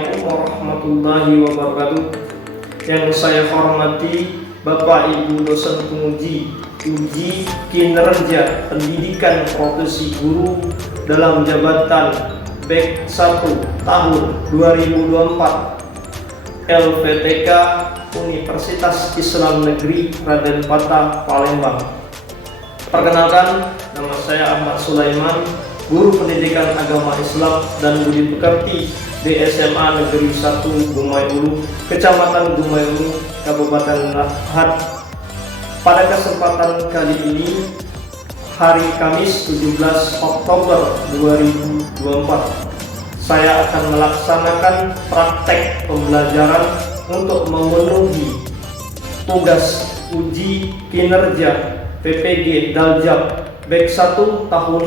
Assalamualaikum warahmatullahi wabarakatuh. Yang saya hormati Bapak Ibu dosen penguji uji kinerja pendidikan profesi guru dalam jabatan BEK 1 tahun 2024 LPTK Universitas Islam Negeri Raden Patah, Palembang. Perkenalkan, nama saya Ahmad Sulaiman, guru pendidikan agama Islam dan budi pekerti di SMA Negeri 1 Gumayulu, Kecamatan Gumayulu, Kabupaten Lahat. Pada kesempatan kali ini, hari Kamis 17 Oktober 2024, saya akan melaksanakan praktek pembelajaran untuk memenuhi tugas uji kinerja PPG Daljab BEK 1 tahun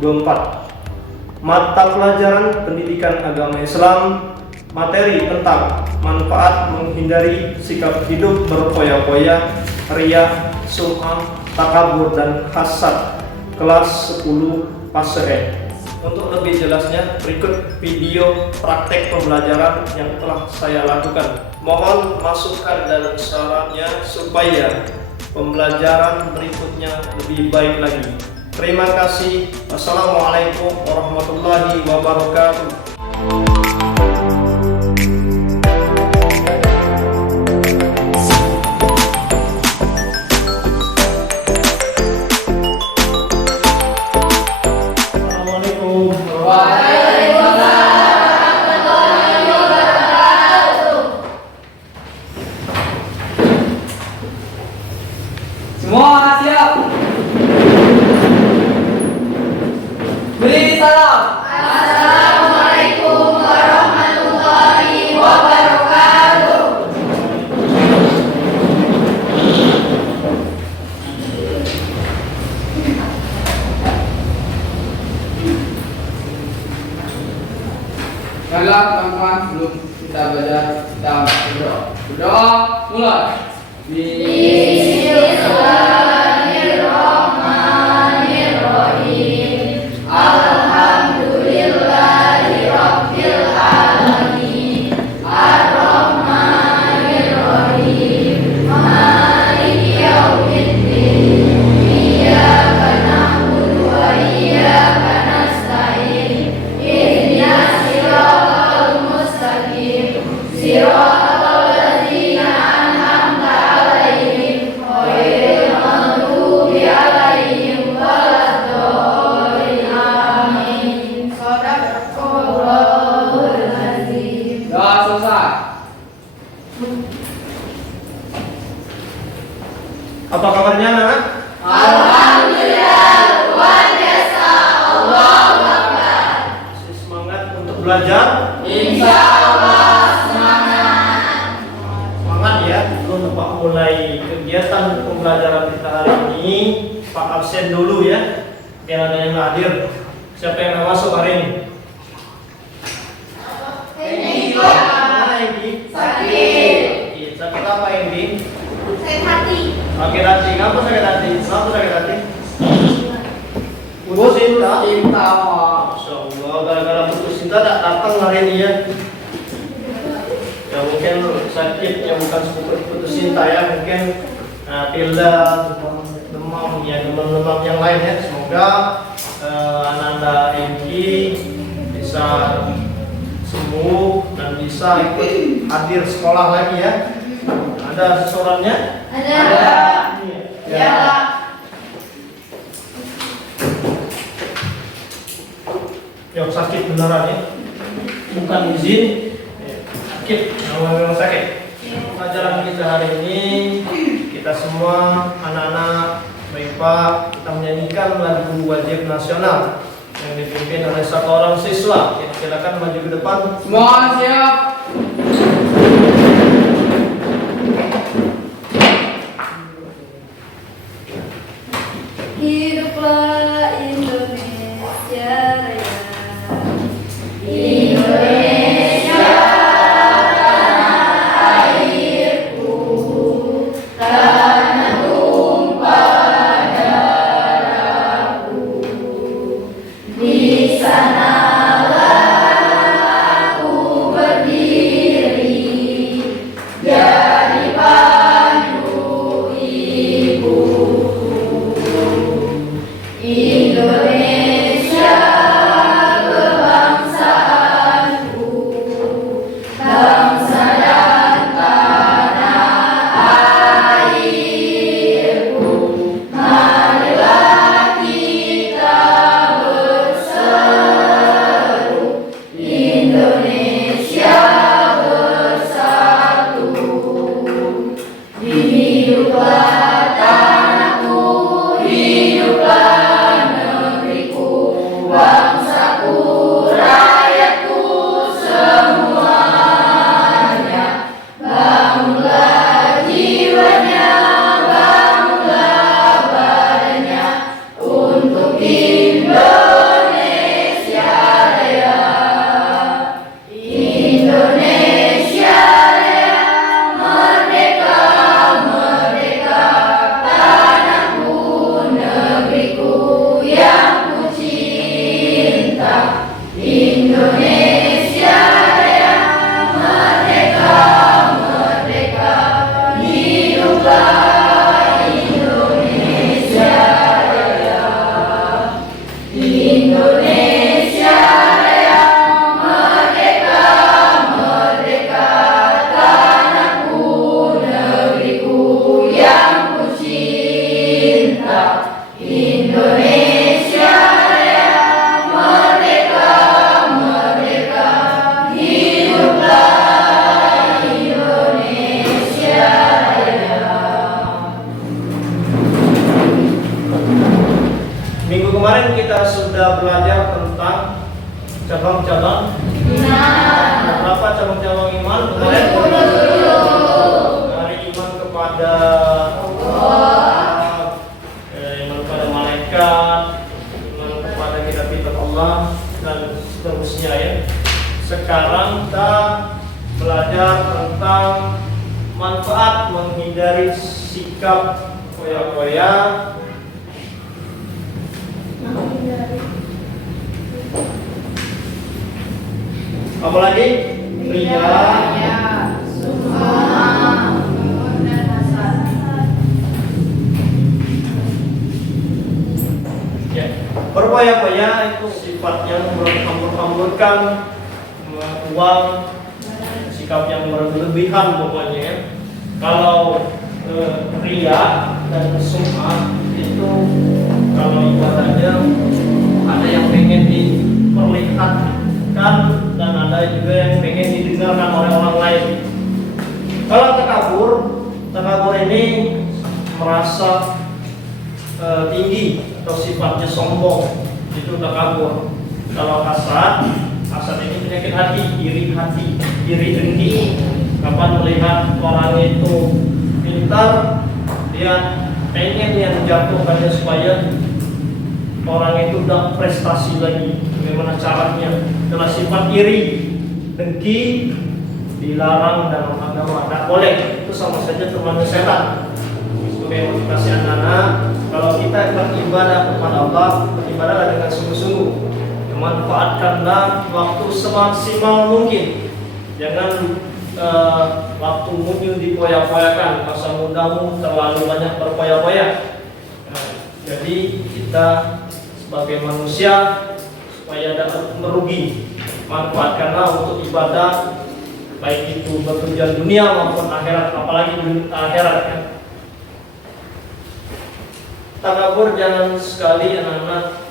2024. Mata pelajaran pendidikan agama Islam, materi tentang manfaat menghindari sikap hidup berfoya-foya, riya, sum'ah, takabur, dan hasad, kelas 10 Pasre. Untuk lebih jelasnya, berikut video praktek pembelajaran yang telah saya lakukan. Mohon masukan dan sarannya supaya pembelajaran berikutnya lebih baik lagi. Terima kasih. Wassalamualaikum warahmatullahi wabarakatuh. Semua siap. Beri salam. Assalamualaikum warahmatullahi wabarakatuh. Baiklah teman-teman, sebelum kita belajar, kita berdoa. Berdoa mulai. Bismillahirrahmanirrahim. Alhamdulillahirabbil alamin. Arrahmanirrahim. Maliki yaumiddin. Iyyaka na'budu wa iyyaka nasta'in. Ihdinas siratal mustaqim. Siratal ladzina an'amta 'alaihim ghairil maghdubi 'alaihim waladdallin. Amin. Shadaqallahul azim. Doa selesai. Apa kabarnya, anak? Alhamdulillah, luar biasa. Allahu Akbar. Masih semangat untuk belajar? Insya Allah semangat. Semangat ya. Untuk Pak mulai kegiatan pembelajaran kita hari ini, Pak absen dulu ya, biar ada yang hadir. Siapa yang nggak masuk hari ini? Ini Mana Indi? sakit. Sakit apa Indi? Sakit hati. Sakit hati. Kenapa sakit hati? Kenapa sakit hati? Putus cinta. Cinta. Masya Allah, gara-gara putus cinta tak datang hari ini ya. Ya mungkin sakitnya bukan seperti putus cinta ya, mungkin pilek, demam, ya demam-demam yang lain ya. Semoga anak-anak ini bisa sembuh dan bisa ikut hadir sekolah lagi ya. Ada seseorangnya? Ada. Ya. Yang sakit beneran ya, bukan izin, sakit, memang sakit. Pelajaran kita hari ini, kita semua anak-anak MIPA, kita menyanyikan lagu wajib nasional yang dipimpin oleh satu orang siswa. Silakan maju ke depan. Semua siap. Hiduplah Indonesia Raya. Indonesia tanah airku, tanah tumpah darahku. Di sanalah aku Kemarin kita sudah belajar tentang cabang-cabang iman. Berapa cabang-cabang iman kemarin? Dari iman kepada Allah, iman kepada malaikat, iman kepada kitab-kitab Allah, dan seterusnya ya. Sekarang kita belajar tentang manfaat menghindari sikap foya-foya. Apa lagi? Ria, ya. Berfoya-foya itu sifatnya menghambur-hamburkan uang, sikap yang berlebihan pokoknya ya. Kalau ria dan sum'ah itu kalau ibadahnya ada yang pengen diperlihatkan dan ada juga yang pengen didengarkan oleh orang lain. Kalau takabur ini merasa tinggi atau sifatnya sombong, itu takabur. Kalau hasad ini penyakit hati, iri dengki. Kapan melihat orang itu pintar, dia pengen yang jatuhkannya supaya orang itu udah prestasi lagi. Bagaimana caranya? Adalah sifat iri, dengki, dilarang dalam agama. Tidak boleh. Itu sama saja temannya setan. Sebagai motivasi anak-anak, kalau kita beribadah kepada Allah, beribadahlah dengan sungguh-sungguh. Manfaatkanlah waktu semaksimal mungkin. Jangan waktu muncul dipoya-poyakan, masa mudamu terlalu banyak berpoya-poya. Jadi kita sebagai manusia supaya dapat merugi, manfaatkanlah untuk ibadah, baik itu bertujuan dunia maupun akhirat, apalagi akhirat kan. Takabur jangan sekali anak-anak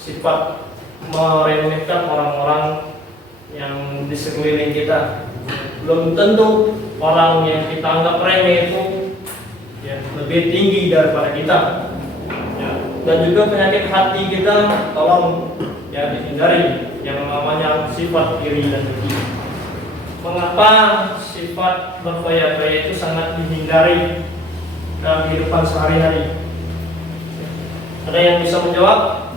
sifat meremehkan orang-orang yang di sekeliling kita. Belum tentu orang yang kita anggap remeh itu ya, lebih tinggi daripada kita ya. Dan juga penyakit hati kita tolong ya dihindari, yang namanya sifat iri dan dengki. Mengapa sifat berfoya-foya itu sangat dihindari dalam kehidupan sehari-hari? Ada yang bisa menjawab?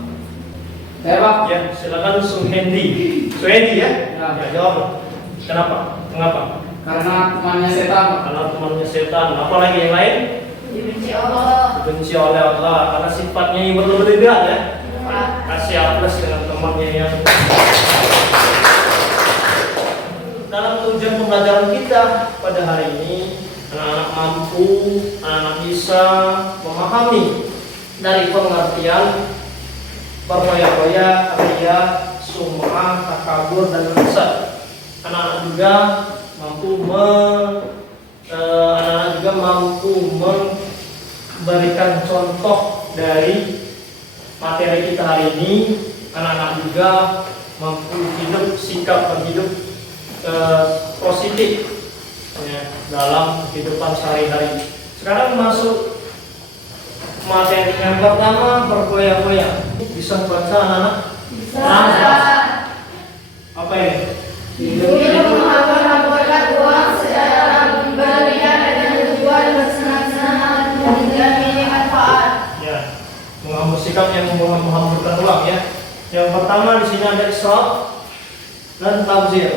Saya Pak. Ya, silakan Suhendi ya? Ya, jawab. Kenapa? Mengapa? Karena temannya setan Pak. Karena temannya setan. Apalagi yang lain? Dibenci Allah. Dibenci oleh Allah. Karena sifatnya yang berlebihan ya. Kasih aples dengan temannya yang. Dalam tujuan pembelajaran kita pada hari ini, anak-anak mampu, anak-anak bisa memahami dari pengertian berfoya-foya, ria, sum'ah, takabur, dan hasad. Anak-anak juga mampu memberikan contoh dari materi kita hari ini. Anak-anak juga mampu hidup sikap berhidup positif ya, dalam kehidupan sehari-hari. Sekarang masuk materi yang pertama, berfoya-foya. Bisa baca anak-anak? Bisa. Apa ini? Hidup menghambur-hamburkan uang secara berlebihan dengan tujuan bersenang-senang dan minim manfaat. Ya, menghambur sikap yang menghamburkan uang ya. Yang pertama di sini ada israf dan tabzir.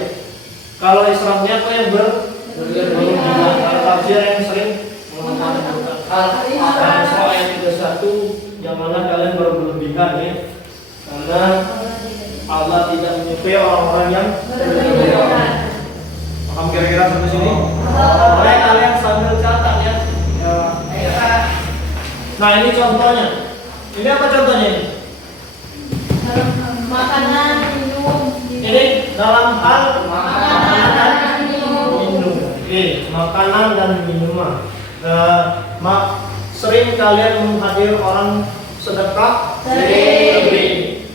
Kalau israfnya apa yang berlebihan? Kalau tabzir yang sering menghamburkan. Al-Isra ayat 31, janganlah kalian berlebihan ya, karena Allah tidak menyukai orang-orang yang berlebihan. Paham kira-kira sampai sini? Boleh kalian sambil catat ya. Nah ini contohnya. Ini apa contohnya ini? Makanan, minum. Ini dalam hal Makanan dan minum. Makanan dan minuman. Sering kalian menghadir orang sedekah?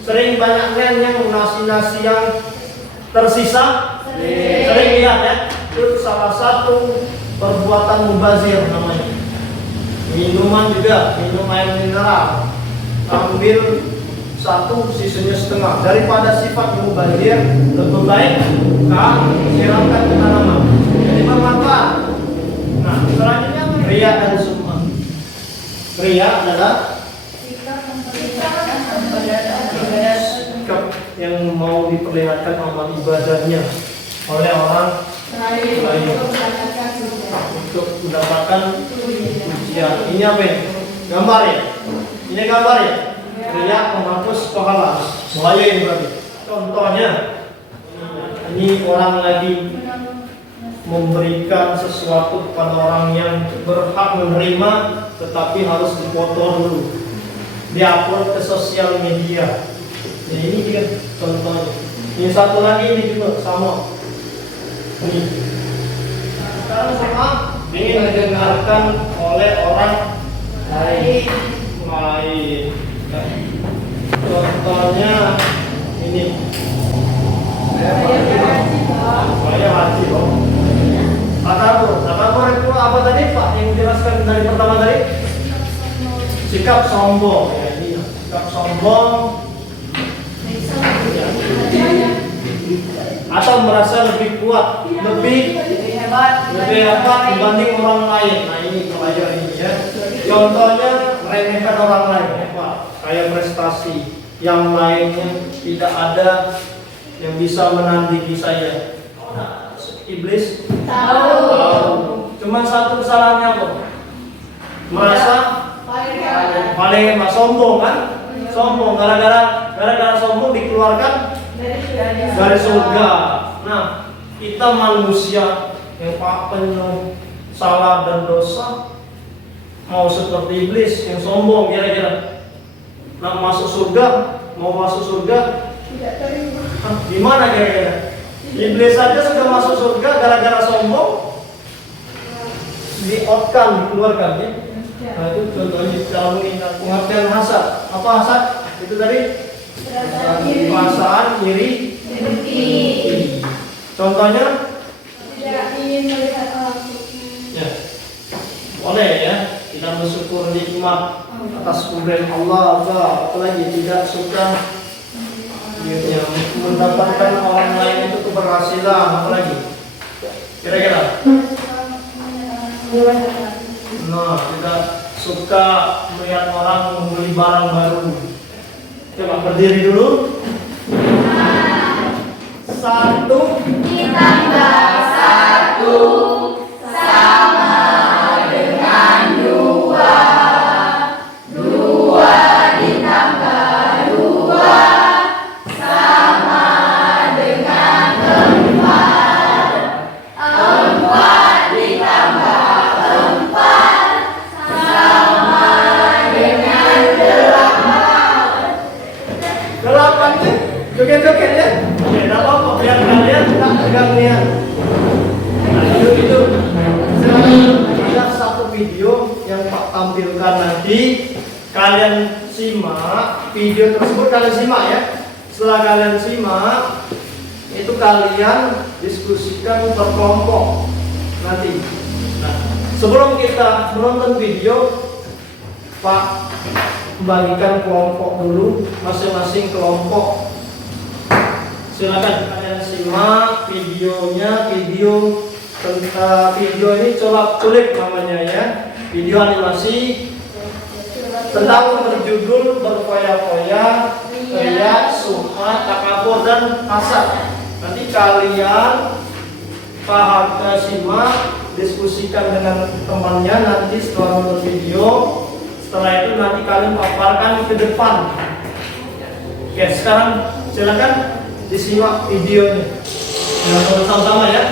Sering banyaknya yang nasi yang tersisa? Sering lihat ya. Itu salah satu perbuatan mubazir namanya. Minuman juga, minum air mineral. Ambil satu sisanya setengah. Daripada sifat mubazir, lebih baik kau siramkan ke tanaman. Jadi bermanfaat. Nah, selanjutnya riya dan sum'ah. Riya adalah sikap yang mau diperlihatkan amal ibadahnya oleh orang lain untuk mendapatkan pujian. Ini apa ini? Gambar ya? Ini gambar ya? Riya menghapus pahala. Bahaya ini berarti. Contohnya, ini orang lagi memberikan sesuatu kepada orang yang berhak menerima, tetapi harus dipoto dulu, diupload ke sosial media. Nah, ini dia contohnya. Ini satu lagi ini juga sama. Ini. Sekarang sama ingin didengarkan oleh orang lain. Contohnya ini. Saya haji loh. Takabur itu apa tadi Pak yang dijelaskan dari pertama tadi? Sikap sombong. Ya, ini sikap sombong. Atau merasa lebih kuat, lebih hebat dibanding orang lain. Nah ini pelajaran ini ya. Contohnya meremehkan orang lain, Pak. Kayak prestasi yang lainnya tidak ada yang bisa menandingi saya. Nah, iblis tahu. Cuma satu kesalahannya apa? Merasa paling sombong kan? Sombong gara-gara sombong dikeluarkan dari surga. Nah, kita manusia yang penuh salah dan dosa, mau seperti iblis yang sombong kira-kira. Nah, mau masuk surga tidak terima. Gimana kira-kira? Iblis saja sudah masuk surga gara-gara sombong, dikeluarkan ya. Nah, itu contohnya cara mengingat pengertian hasad. Apa hasad? Itu tadi perasaan iri. Contohnya tidak ingin melihat orang ya, boleh ya, tidak bersyukur nikmat atas pemberian Allah, apalagi tidak suka ya, mendapatkan orang lain itu keberhasilan, apalagi kira-kira. Nah, tidak suka melihat orang membeli barang baru. Coba berdiri dulu. 1 ditambah 1 sama dengan 2. 2 ditambah 2 sama dengan 4. 4 ditambah 4 sama dengan 8. 8 nih, joget-joget ya. Oke, tidak apa-apa, biar kalian tak pegang niat. Nah, itu. Ada satu video yang Pak tampilkan nanti. Kalian simak video tersebut, kalian simak ya. Setelah kalian simak, itu kalian diskusikan berkelompok nanti. Nah, sebelum kita menonton video, Pak membagikan kelompok dulu, masing-masing kelompok. Silakan kalian simak videonya. Video ini colak-culik namanya ya. Video animasi tentang berjudul berfoya-foya, riya, sum'ah, takabur dan hasad. Nanti kalian simak, diskusikan dengan temannya nanti setelah nonton video. Setelah itu nanti kalian paparkan ke depan. Oke, sekarang silakan disimak videonya. Nah, sama-sama ya.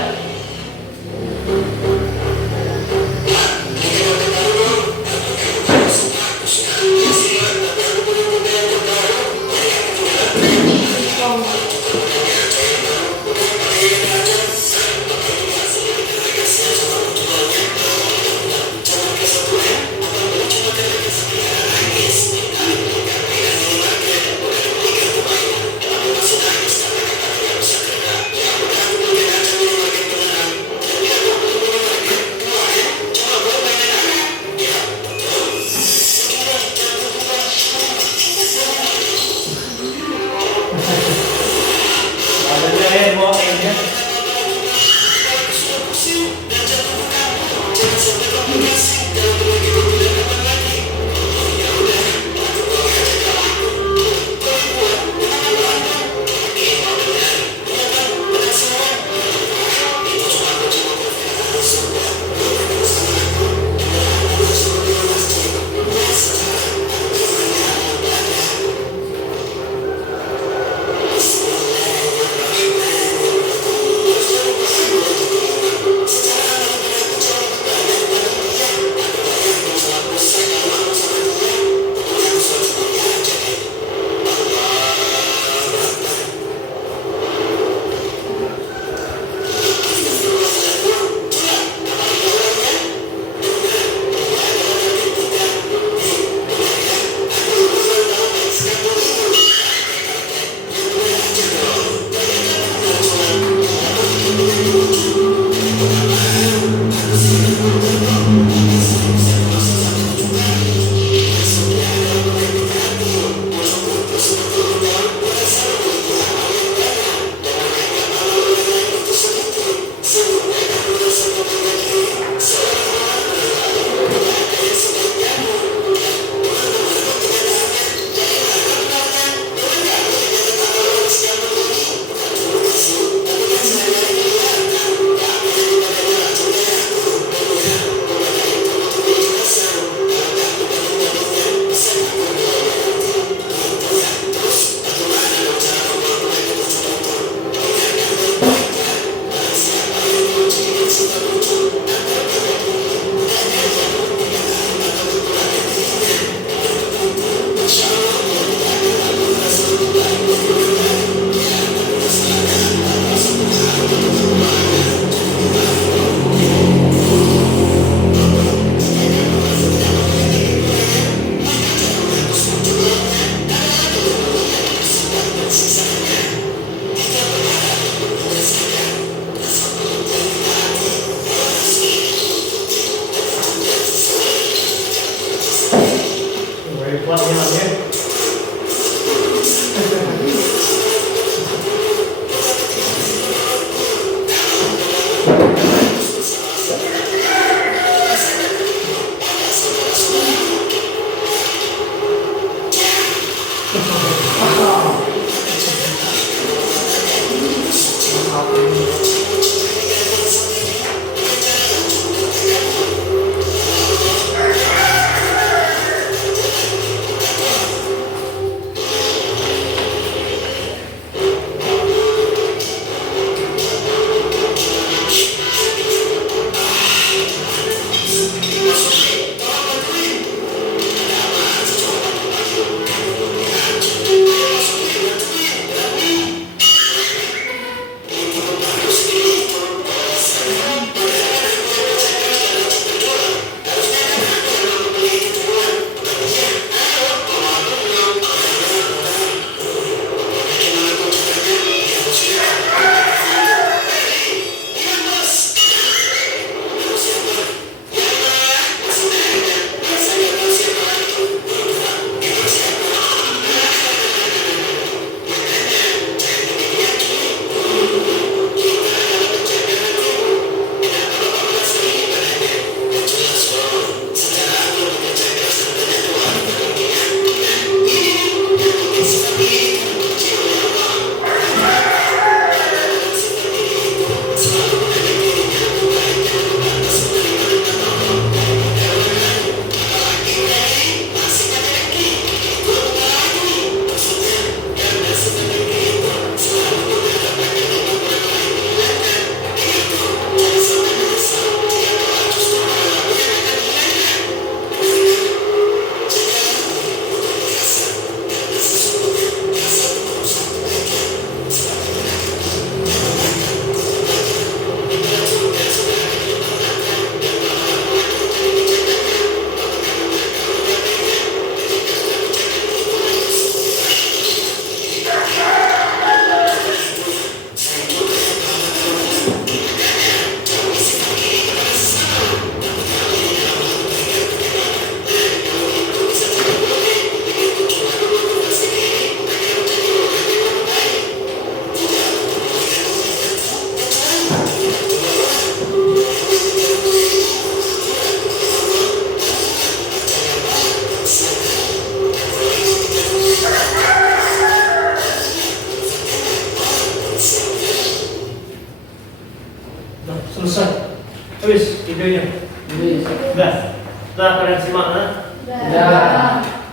Nah, selesai. Habis videonya. Sudah. Sudah kalian simak nah? Ya.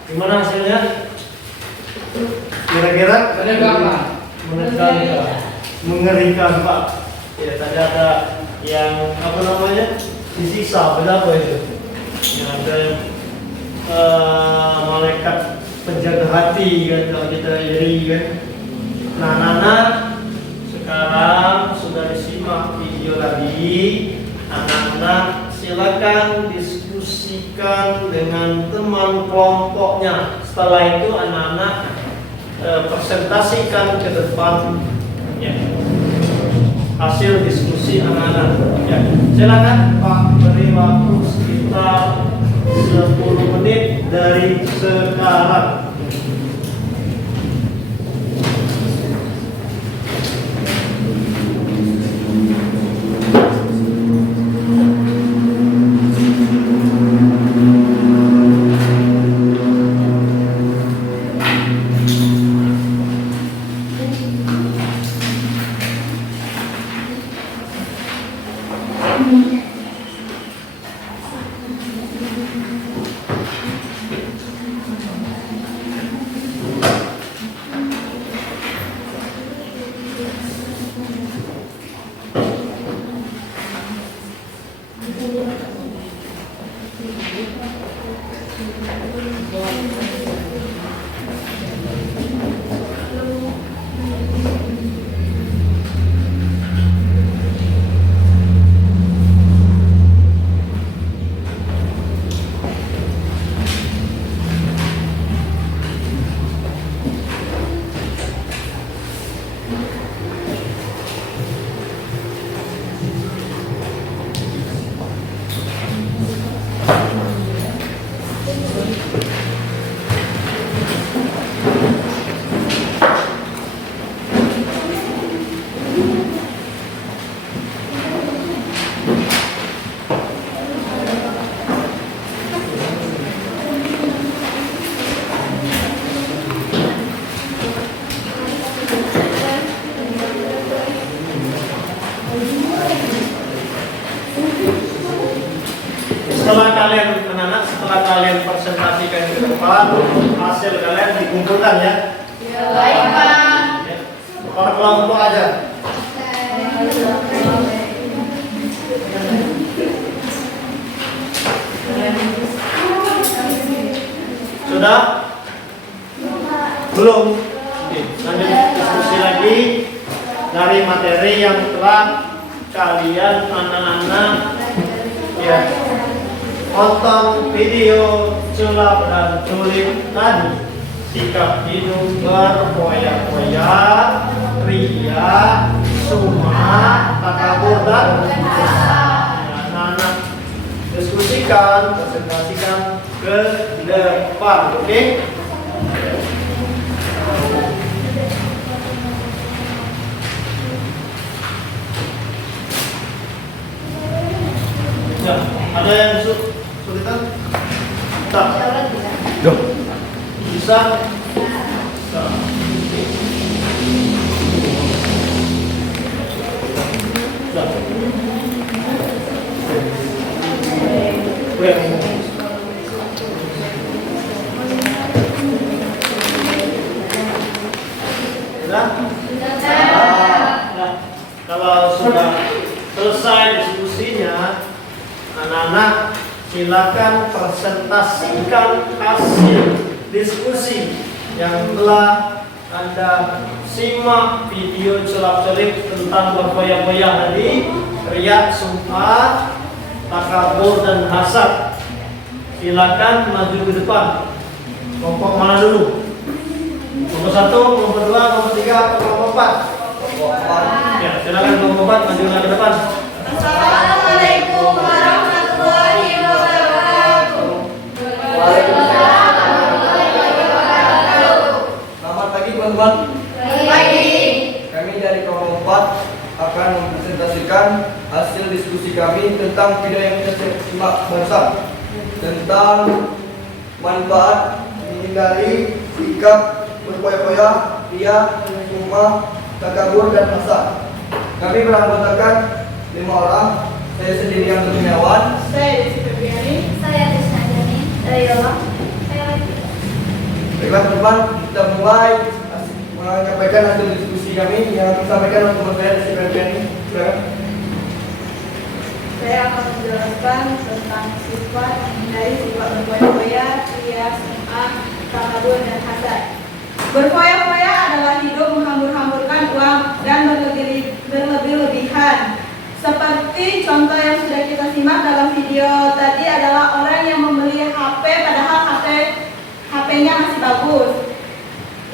Gimana hasilnya? Kira-kira? Mengerikan Pak. Ya, tadi ada yang apa namanya? Disiksa, berapa itu? Yang ada malaikat penjaga hati kan kalau kita iri kan. Nah, Nana sekarang sudah disimak video lagi. Anak-anak silakan diskusikan dengan teman kelompoknya. Setelah itu anak-anak presentasikan ke depan ya, hasil diskusi anak-anak. Ya, silakan Pak, beri waktu sekitar 10 menit dari sekarang. Setelah kalian presentasikan ke depan, hasil kalian dikumpulkan ya. Baik, Pak. Ya. Per kelompok aja. Sudah? Belum? Oke, lanjut diskusi lagi dari materi yang telah kalian anak-anak ya nonton video sulap dan culik tadi. Sikap hidup berpoya-poya, ria, sumah, takabur dan anak-anak diskusikan, presentasikan ke depan, oke? Ya, ada yang kesulitan? Tak. Go. Bisa? Bisa. Kalau sudah selesai diskusinya, anak-anak silakan presentasikan hasil diskusi yang telah Anda simak video celap-celip tentang berpoya-poya tadi, riak, sumpah, takabur dan hasad. Silakan maju ke depan. Kelompok mana dulu? Nomor 1, nomor 2, nomor 3, atau nomor 4? Ya, silakan kelompok 4 maju ke depan. Assalamualaikum warahmatullahi wabarakatuh. Waalaikumsalam warahmatullahi wabarakatuh. Selamat pagi teman-teman. Pagi. Kami dari kelompok 4 akan mempresentasikan hasil diskusi kami tentang video yang kita simak bersama tentang manfaat menghindari sikap berpoya-poya, ria, sumah, takabur dan hasad. Kami beranggotakan 5 orang. Saya sendiri yang Kurniawan. Saya Desi Febriani. Saya Desna Jani dari Yolang. Saya lagi. Baiklah teman-teman, kita mulai menyampaikan hasil diskusi kami yang disampaikan oleh teman saya Desi Febriani. Silakan. Saya akan menjelaskan tentang sifat menghindari sifat berfoya-foya, ria, sum'ah, takabur, dan hasad. Berfoya-foya adalah hidup menghambur-hamburkan uang dan berlebih-lebihan. Seperti contoh yang sudah kita simak dalam video tadi adalah orang yang membeli HP padahal HP-nya masih bagus.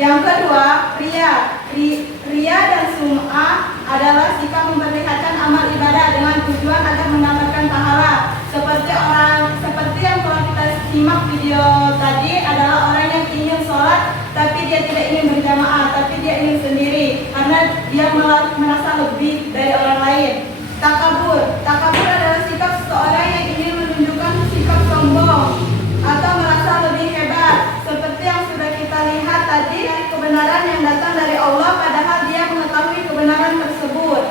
Yang kedua, ria. Ria dan sum'ah adalah sikap memperlihatkan amal ibadah dengan tujuan agar mendapatkan pahala. Seperti yang telah kita simak video tadi adalah orang yang ingin sholat tapi dia tidak ingin berjamaah, tapi dia ingin sendiri karena dia merasa lebih dari orang lain. Takabur adalah sikap seseorang yang ingin menunjukkan sikap sombong atau merasa lebih hebat, seperti yang sudah kita lihat tadi dari kebenaran yang datang dari Allah padahal dia mengetahui kebenaran tersebut.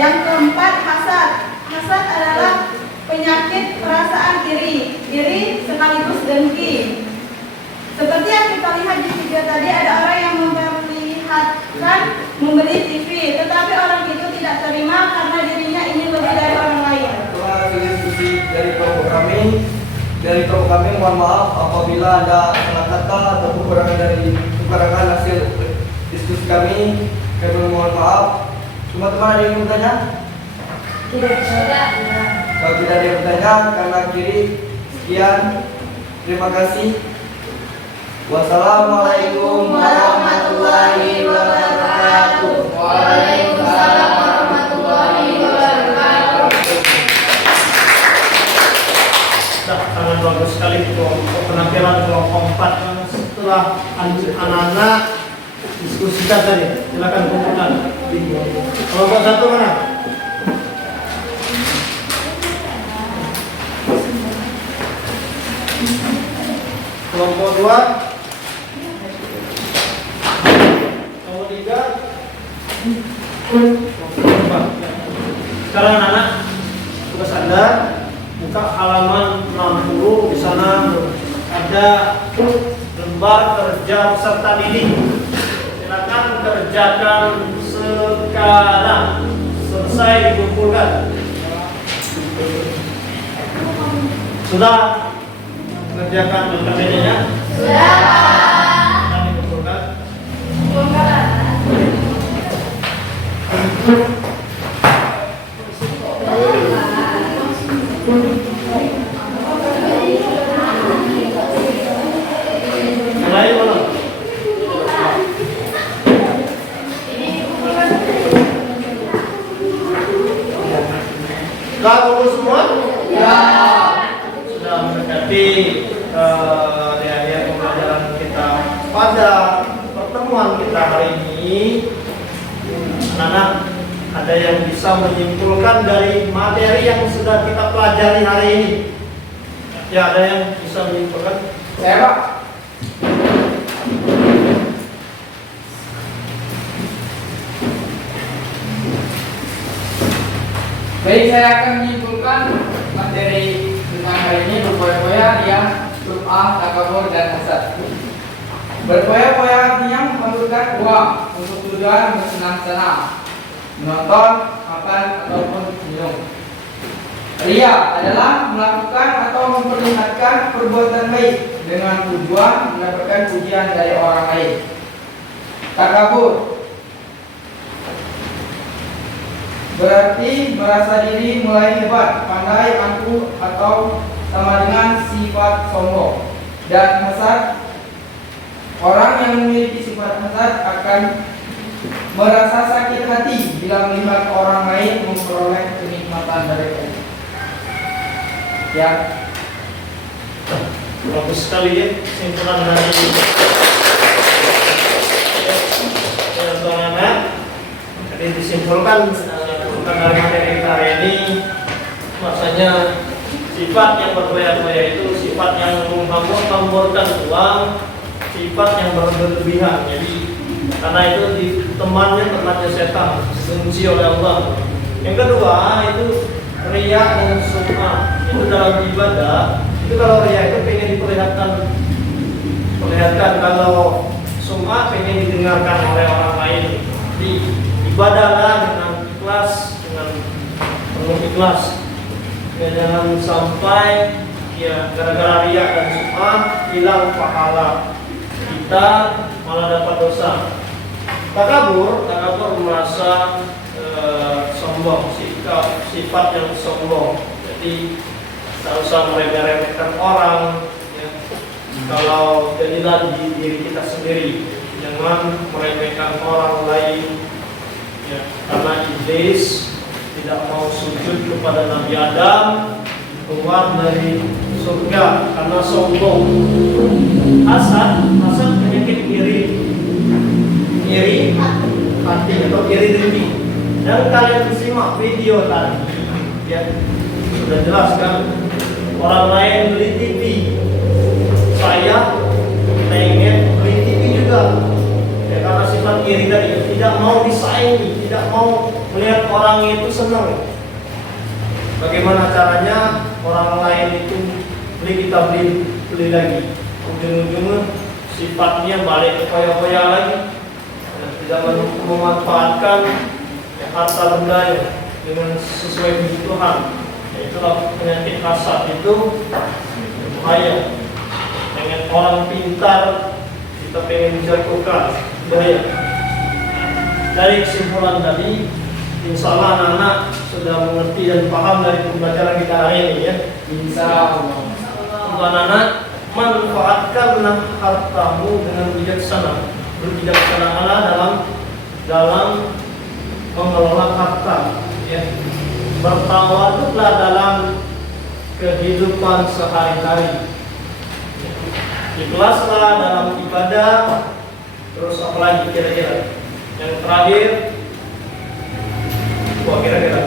Yang keempat, hasad. Hasad adalah penyakit perasaan iri sekaligus dengki. Seperti yang kita lihat di video tadi, ada orang yang memperlihatkan membeli TV, tetapi orang itu tidak terima karena dirinya ingin lebih dari orang lain. Setelah hasil diskusi dari kelompok kami, mohon maaf apabila ada salah kata atau kekurangan hasil diskusi kami mohon maaf. Teman-teman ada yang bertanya? Tidak. Kalau tidak ada yang bertanya, karena kiri, sekian. Terima kasih. Wassalamualaikum warahmatullahi wabarakatuh. Waalaikumsalam warahmatullahi wabarakatuh. Nah, sangat bagus sekali penampilan kelompok 4. Setelah anak-anak diskusikan tadi, silakan kumpulkan video. Kelompok 1 mana? Kelompok 2. Kelompok 3. Kelompok 4. Sekarang anak-anak, tugas Anda buka halaman 60. Di sana ada lembar kerja peserta didik. Silakan kerjakan sekarang. Selesai dikumpulkan. Sudah mengerjakan PPT-nya? Sudah. Sudah dikumpulkan. Mulai belum? Sudah kumpul semua? Ya. Sudah mendekati di akhir pembelajaran kita pada pertemuan kita hari ini. Anak-anak, ada yang bisa menyimpulkan dari materi yang sudah kita pelajari hari ini? Ya, ada yang bisa menyimpulkan? Saya Pak. Baik, saya akan menyimpulkan materi tentang hari ini berfoya-foya, ria, sum'ah, takabur, dan hasad. Berfoya-foya artinya menghamburkan uang untuk tujuan bersenang-senang, menonton, makan, ataupun minum. Ria adalah melakukan atau memperlihatkan perbuatan baik dengan tujuan mendapatkan pujian dari orang lain. Takabur berarti merasa diri mulai hebat, pandai, angkuh, atau sama dengan sifat sombong. Dan hasad, orang yang memiliki sifat hasad akan merasa sakit hati bila melihat orang lain memperoleh kenikmatan darinya. Ya, Bagus sekali ya kesimpulan dari anak-anak. Jadi disimpulkan dari materi kita hari ini, maksudnya sifat yang berfoya-foya itu sifat yang menghamburkan uang, sifat yang berlebihan. Jadi karena itu temannya setan, dibenci oleh Allah. Yang kedua itu riya dan sum'ah. Itu dalam ibadah. Itu kalau riya itu pengen diperlihatkan, kalau sum'ah pengen didengarkan oleh orang lain. Di ibadahlah dengan ikhlas, dengan penuh ikhlas. Ya, jangan sampai ya gara-gara riya dan sum'ah hilang pahala kita, malah dapat dosa. Takabur merasa sombong, sifat yang sombong. Jadi tak usah meremeh-remehkan orang ya. Kalau jadilah di diri kita sendiri, jangan meremehkan orang lain ya. Karena iblis tidak mau sujud kepada Nabi Adam, keluar dari surga karena sombong. Hasad penyakit iri hati atau iri diri. Dan kalian simak video tadi ya, sudah jelas kan, orang lain beli TV, saya pengen beli TV juga ya, karena sifat iri tadi, tidak mau disaingi, tidak mau melihat orang itu senang. Bagaimana caranya orang lain itu beli, kita beli lagi, ujung-ujungnya sifatnya balik koya-koya lagi, tidak memanfaatkan harta benda dengan sesuai kebutuhan. Itulah penyakit hasad, itu bahaya. Dengan orang pintar kita pengen jatuhkan, bahaya. Dari kesimpulan tadi, insya Allah anak-anak sudah mengerti dan paham dari pembelajaran kita hari ini ya. Insya Allah. Untuk anak-anak, manfaatkanlah hartamu dengan bijaksana. Berbijaksanalah dalam mengelola harta ya. Bertawaduklah dalam kehidupan sehari-hari. Ikhlaslah dalam ibadah. Terus apa lagi kira-kira? Yang terakhir, kira-kira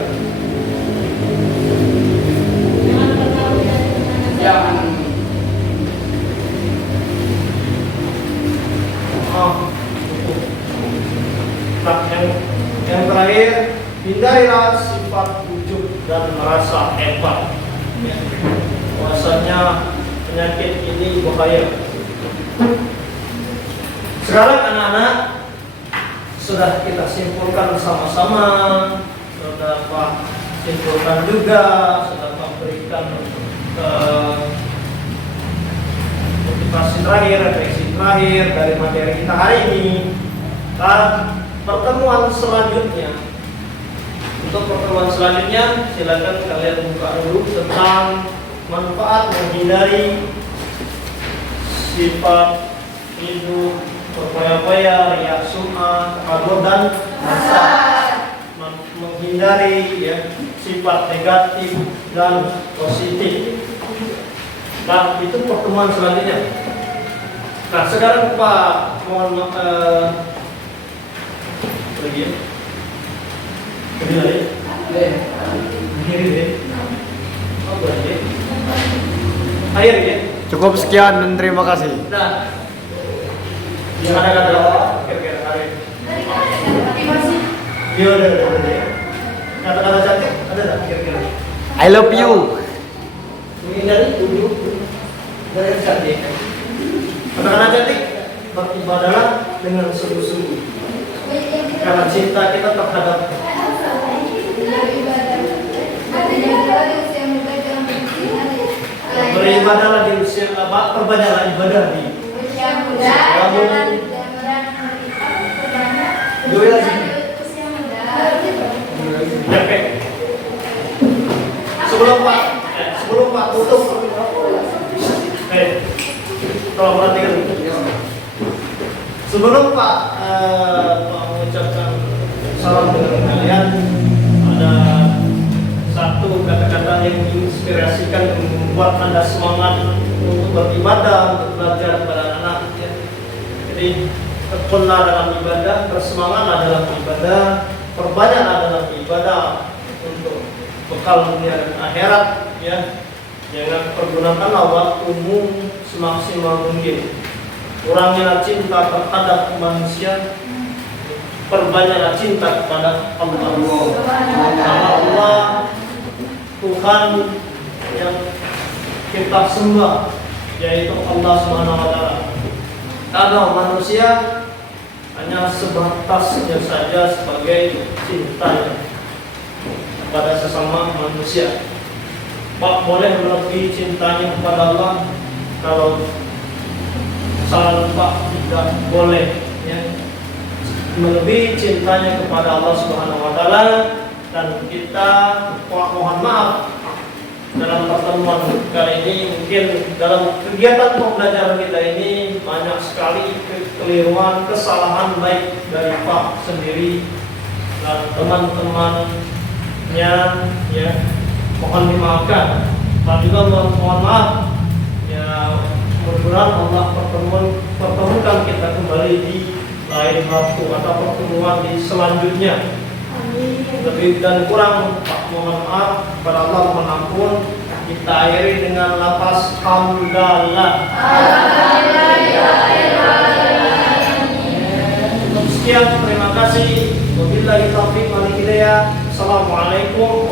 yang terakhir, hindarilah sifat ujub dan merasa hebat ya. Bahwasanya penyakit ini bahaya. Sekarang anak-anak sudah kita simpulkan sama-sama, sudah Pak simpulkan juga, sudah Pak berikan motivasi terakhir, refleksi terakhir dari materi kita hari ini. Pertemuan selanjutnya, untuk pertemuan selanjutnya silakan kalian buka dulu tentang manfaat menghindari sifat hidup berpoya-poya, riya, sum'ah, takabur dan hasad. Menghindari ya sifat negatif dan positif. Nah, itu pertemuan selanjutnya. Nah, sekarang Pak mohon lagi ya. Akhir ya. Oh, berarti. Akhir ya. Cukup sekian dan terima kasih. Nah, ada kata kira-kira hari. Iya udah. Kata-kata cantik ada tak kira-kira? I love you. Menghindari tujuh dari cantik. Kata-kata cantik, beribadahlah dengan sungguh-sungguh. Karena cinta kita terhadap beribadahlah di usia perbanyaklah ibadah di usia muda. Sebelum Pak tutup, tolong perhatikan. Sebelum Pak mengucapkan salam dengan kalian, ada satu kata-kata yang menginspirasikan, membuat Anda semangat untuk beribadah, untuk belajar kepada anak. Ya. Jadi tekunlah dalam ibadah, bersemangatlah dalam ibadah, perbanyaklah dalam ibadah untuk bekal dunia dan akhirat. Ya, jangan pergunakanlah waktumu semaksimal mungkin. Kurangnya cinta terhadap manusia, perbanyaklah cinta kepada Allah. Karena Allah Tuhan yang kita sembah, yaitu Allah Subhanahu wa taala. Karena manusia hanya sebatasnya saja sebagai cintanya kepada sesama manusia. Pak boleh melebihi cintanya kepada Allah, kalau saran Pak tidak boleh, ya. Melebihi cintanya kepada Allah Subhanahu wa taala. Dan kita mohon maaf dalam pertemuan kali ini, mungkin dalam kegiatan pembelajaran kita ini banyak sekali kekeliruan, kesalahan baik dari Pak sendiri dan teman-temannya, ya, mohon dimaafkan. Pak juga mohon maaf, ya, mudah-mudahan Allah pertemukan kita kembali di lain waktu atau pertemuan di selanjutnya. Lebih dan kurang Pak mohon maaf, kepada Allah mohon ampun. Kita akhiri dengan lafaz hamdalah. Sekian, terima kasih. Wabillahi taufiq wal hidayah. Assalamualaikum